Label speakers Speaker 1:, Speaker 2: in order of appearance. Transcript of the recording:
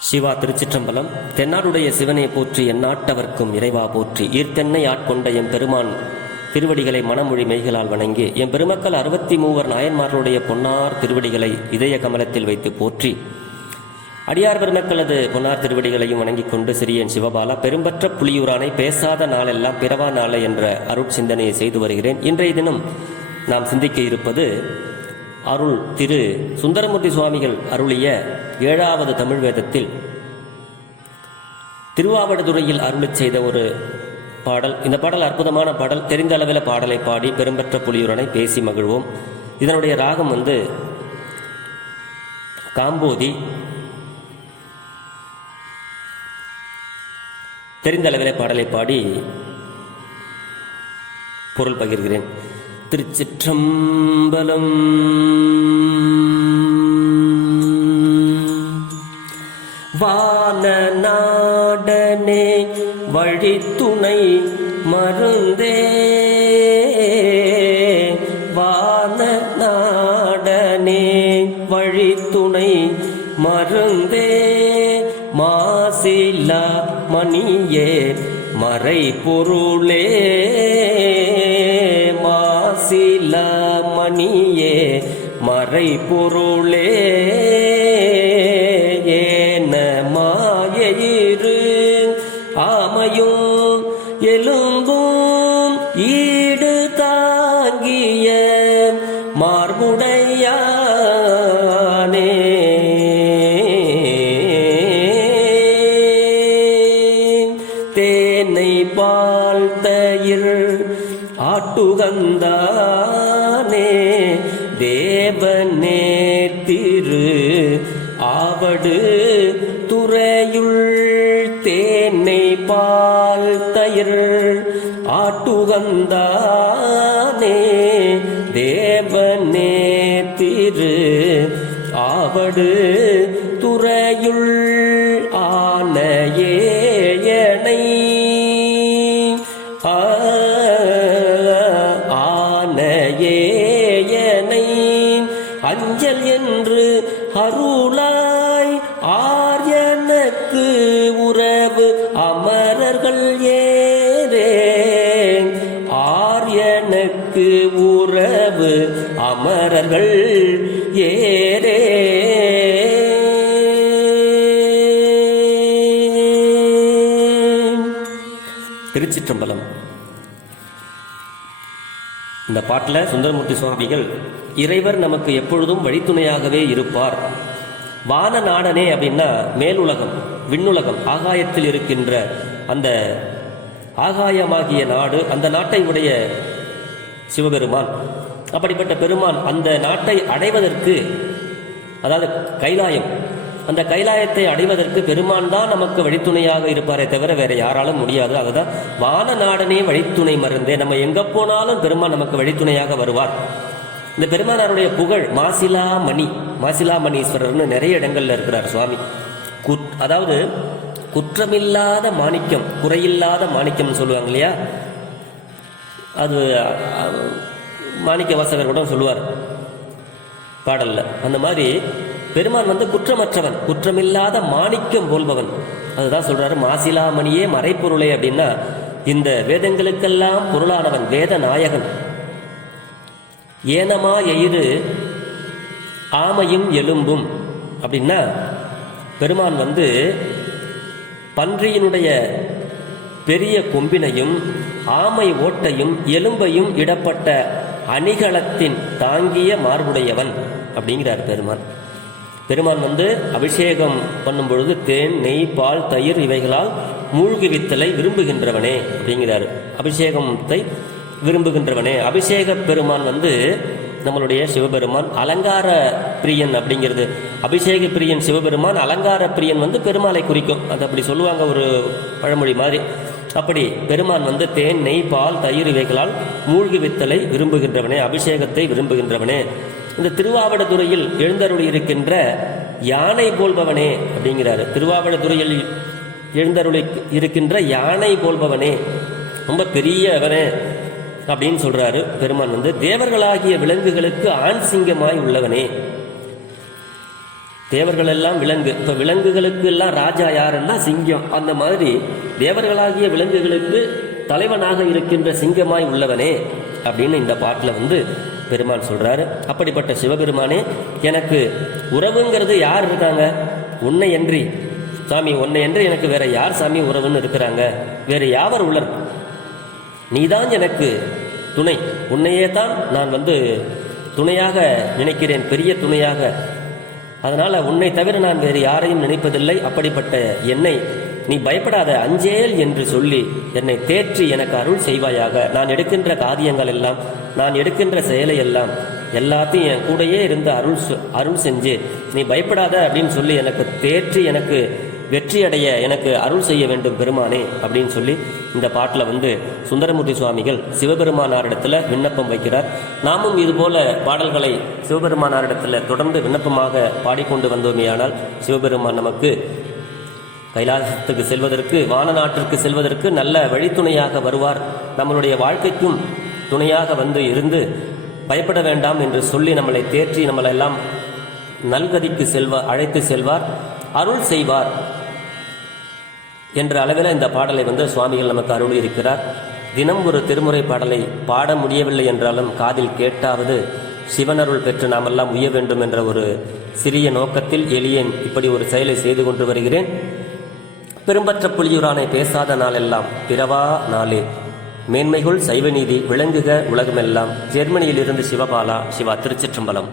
Speaker 1: சிவா திருச்சிற்றம்பலம் தென்னாடுடைய சிவனை போற்றி எந்நாட்டவர்க்கும் இறைவா போற்றி. ஈர்த்தென்னை ஆட்கொண்ட எம் பெருமான் திருவடிகளை மனமொழி மெய்களால் வணங்கி எம் பெருமக்கள் அறுபத்தி மூவர் நாயன்மார்களுடைய பொன்னார் திருவடிகளை இதய கமலத்தில் வைத்து போற்றி அடியார் பெருமக்களது பொன்னார் திருவடிகளையும் வணங்கிக் கொண்டு சிறியன் சிவபாலா பெரும்பற்ற புலியூரானை பேசாத நாளெல்லாம் பிறவா நாளை என்ற அருட்சிந்தனையை செய்து வருகிறேன். இன்றைய தினம் நாம் சிந்திக்க இருப்பது அருள் திரு சுந்தரமூர்த்தி சுவாமிகள் அருளிய ஏழாவது தமிழ் வேதத்தில் திருவாவடுதுறையில் அருளி செய்த ஒரு பாடல். இந்த பாடல் அற்புதமான பாடல். தெரிந்த அளவில் பாடலை பாடி பெரும்பற்ற புலியூரனை பேசி மகிழ்வோம். இதனுடைய ராகம் வந்து காம்போதி. தெரிந்த அளவில் பாடலை பாடி பொருள் பகிர்கிறேன். திருச்சிற்றம்பலம். வான நாடனே வழித்துணை மருந்தே. வான நாடனே வழித்துணை மருந்தே. மாசிலா மணியே மறை பொருளே மாசிலா மணியே மறை பொருளே ஏன மாயிரு ஆமையும் எலும்பும் ஈடு தாங்கிய மார்புடையானே. ஆட்டுகந்தானே தேவனே திரு ஆவடு துறையுள் தேனை பால் தயிர் ஆட்டுகந்தானே தேவனே திரு ஆவடு துறையுள் உனக்கு உறவு அமரர்கள் ஏரே ஆரியனுக்கு உறவு அமரர்கள் ஏரே திருச்சிற்றம்பலம். இந்த பாட்டில் சுந்தரமூர்த்தி சுவாமிகள் இறைவர் நமக்கு எப்பொழுதும் வழித்துணையாகவே இருப்பார். வான நாடனே அப்படின்னா மேலுலகம் விண்ணுலகம் ஆகாயத்தில் இருக்கின்ற அந்த ஆகாயமாகிய நாடு அந்த நாட்டை உடைய சிவபெருமான். அப்படிப்பட்ட பெருமான் அந்த நாட்டை அடைவதற்கு அதாவது கைலாயம் அந்த கைலாயத்தை அடைவதற்கு பெருமான் தான் நமக்கு வழித்துணையாக இருப்பாரே தவிர வேற யாராலும் முடியாது. அதுதான் வான நாடனே வழித்துணை மருந்தே. நம்ம எங்க போனாலும் பெருமான் நமக்கு வழித்துணையாக வருவார். இந்த பெருமானாருடைய புகழ் மாசிலா மணி மாசிலா மணீஸ்வரர்னு நிறைய இடங்கள்ல இருக்கிறார் சுவாமி. குத் அதாவது குற்றமில்லாத மாணிக்கம் குறையில்லாத மாணிக்கம்னு சொல்லுவாங்க இல்லையா? அது மாணிக்க வாசகர் கூட சொல்லுவார் பாடல்ல. அந்த மாதிரி பெருமான் வந்து குற்றமற்றவன் குற்றமில்லாத மாணிக்கம் போல்பவன். அதுதான் சொல்றாரு மாசிலாமணியே மறைப்பொருளே அப்படின்னா இந்த வேதங்களுக்கெல்லாம் பொருளானவன் வேத நாயகன். ஏனமா எயிறு ஆமையும் எலும்பும். அப்படின்னா பெருமான் வந்து பன்றியினுடைய பெரிய கொம்பினையும் ஆமை ஓட்டையும் எலும்பையும் இடப்பட்ட அணிகலத்தின் தாங்கிய மார்புடையவன் அப்படிங்கிறார் பெருமான். பெருமான் வந்து அபிஷேகம் பண்ணும் பொழுது தேன் நெய் பால் தயிர் இவைகளால் மூழ்குவித்தலை விரும்புகின்றவனே அப்படிங்கிறார். அபிஷேகத்தை விரும்புகின்றவனே. அபிஷேக பெருமான் வந்து நம்மளுடைய சிவபெருமான் அலங்கார பிரியன் அப்படிங்கிறது. அபிஷேக பிரியன் சிவபெருமான் அலங்கார பிரியன் வந்து பெருமாளை குறிக்கும். அது அப்படி சொல்லுவாங்க ஒரு பழமொழி மாதிரி. அப்படி பெருமான் வந்து தேன் நெய் பால் தயிர் இவைகளால் மூழ்கி வித்தலை விரும்புகின்றவனே அபிஷேகத்தை விரும்புகின்றவனே. இந்த திருவாவடதுறையில் எழுந்தருள் இருக்கின்ற யானை போல்பவனே அப்படிங்கிறாரு. திருவாவடுதுறையில் எழுந்தருளி இருக்கின்ற யானை போல்பவனே. ரொம்ப பெரியவனே. அப்படின்னு சொல்றாரு பெருமான் வந்து தேவர்களாகிய விலங்குகளுக்கு ஆண் சிங்கமாய் உள்ளவனே. தேவர்கள் எல்லாம் விலங்கு. இப்போ விலங்குகளுக்கு எல்லாம் ராஜா யாருன்னா சிங்கம். அந்த மாதிரி தேவர்களாகிய விலங்குகளுக்கு தலைவனாக இருக்கின்ற சிங்கமாய் உள்ளவனே அப்படின்னு இந்த பாட்டில் வந்து பெருமான் சொல்றாரு. அப்படிப்பட்ட சிவபெருமானே எனக்கு உறவுங்கிறது யார் இருக்காங்க? உன்னை என்றி சாமி உன்னை என்று எனக்கு வேற யார் சாமி உறவுன்னு இருக்கிறாங்க? வேறு யாவர் உலர் நீதான் எனக்கு துணை. உன்னையே தான் நான் வந்து துணையாக நினைக்கிறேன் பெரிய துணையாக. அதனால் உன்னை தவிர நான் வேறு யாரையும் நினைப்பதில்லை. அப்படிப்பட்ட என்னை நீ பயப்படாத அஞ்சேல் என்று சொல்லி என்னை தேற்றி எனக்கு அருள் செய்வாயாக. நான் எடுக்கின்ற காரியங்கள் எல்லாம் நான் எடுக்கின்ற செயலை எல்லாம் எல்லாத்தையும் என் கூடயே இருந்து அருள் செ- அருள் செஞ்சு நீ பயப்படாத அப்படின்னு சொல்லி எனக்கு தேற்றி எனக்கு வெற்றியடைய எனக்கு அருள் செய்ய வேண்டும் பெருமானே அப்படின்னு சொல்லி இந்த பாட்டில் வந்து சுந்தரமூர்த்தி சுவாமிகள் சிவபெருமானாரிடத்தில் விண்ணப்பம் வைக்கிறார். நாமும் இதுபோல பாடல்களை சிவபெருமானாரிடத்தில் தொடர்ந்து விண்ணப்பமாக பாடிக்கொண்டு வந்தோமேயானால் சிவபெருமான் நமக்கு கைலாசத்துக்கு செல்வதற்கு வான நாட்டிற்கு செல்வதற்கு நல்ல வழித்துணையாக வருவார். நம்மளுடைய வாழ்க்கைக்கும் துணையாக வந்து இருந்து பயப்பட வேண்டாம் என்று சொல்லி நம்மளை தேற்றி நம்மளை எல்லாம் நல்கதிக்கு செல்வ அழைத்து செல்வார் அருள் செய்வார். என்ற அளவில் இந்த பாடலை வந்து சுவாமிகள் நமக்கு அருள் இருக்கிறார் தினம் ஒரு திருமுறை பாடலை பாட முடியவில்லை என்றாலும் காதில் கேட்டாவது சிவனருள் பெற்று நாமெல்லாம் உய்ய வேண்டும் என்ற ஒரு சிறிய நோக்கத்தில் எளியேன் இப்படி ஒரு செயலை செய்து கொண்டு வருகிறேன். பெரும்பற்ற புலியூரானை பேசாத நாளெல்லாம் பிறவா நாளே. மேன்மைகுள் சைவநீதி விளங்குக உலகமெல்லாம். ஜெர்மனியிலிருந்து சிவபாலா சிவா திருச்சிற்றம்பலம்.